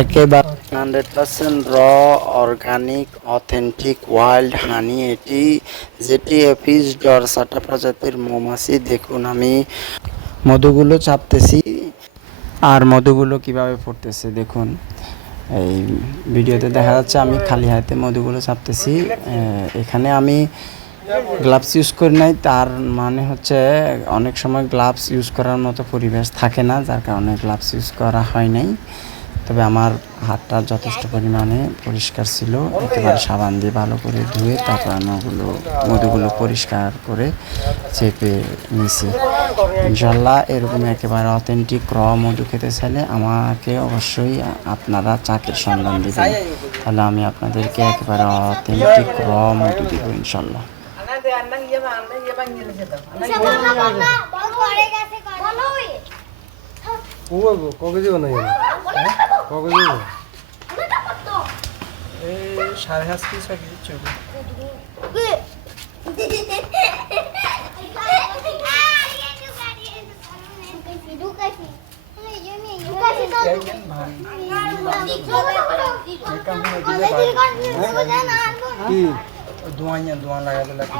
একেবারে 100% র organic authentic wild honey এটি, যেটি এপিস ডরসাটা প্রজাতির মৌমাছি। দেখুন আমি মধুগুলো চাপতেছি আর মধুগুলো কিভাবে ফুটতেছে দেখুন। এই ভিডিওতে দেখা যাচ্ছে আমি খালি হাতে মধুগুলো চাপতেছি। এখানে আমি গ্লাভস ইউজ করি নাই, তার মানে হচ্ছে অনেক সময় গ্লাভস ইউজ করার মতো পরিবেশ থাকে না, যার কারণে গ্লাভস ইউজ করা হয় নাই। তবে আমার হাতটা যথেষ্ট পরিমাণে পরিষ্কার ছিল, একেবারে সাবান দিয়ে ভালো করে ধুয়ে তারপর আমি মধুগুলো পরিষ্কার করে চেপে নিছি। ইনশাল্লাহ এরকম একেবারে অথেন্টিক র মধু খেতে চাইলে আমাকে অবশ্যই আপনারা চাকের সন্ধান দিবেন, তাহলে আমি আপনাদেরকে একেবারে অথেন্টিক র মধু দিব ইনশাল্লাহ। কবে দিব না কবে দিব? এই 5.5 পিস আছে চলবে। ধোঁয়া লাগাতে লাগবে।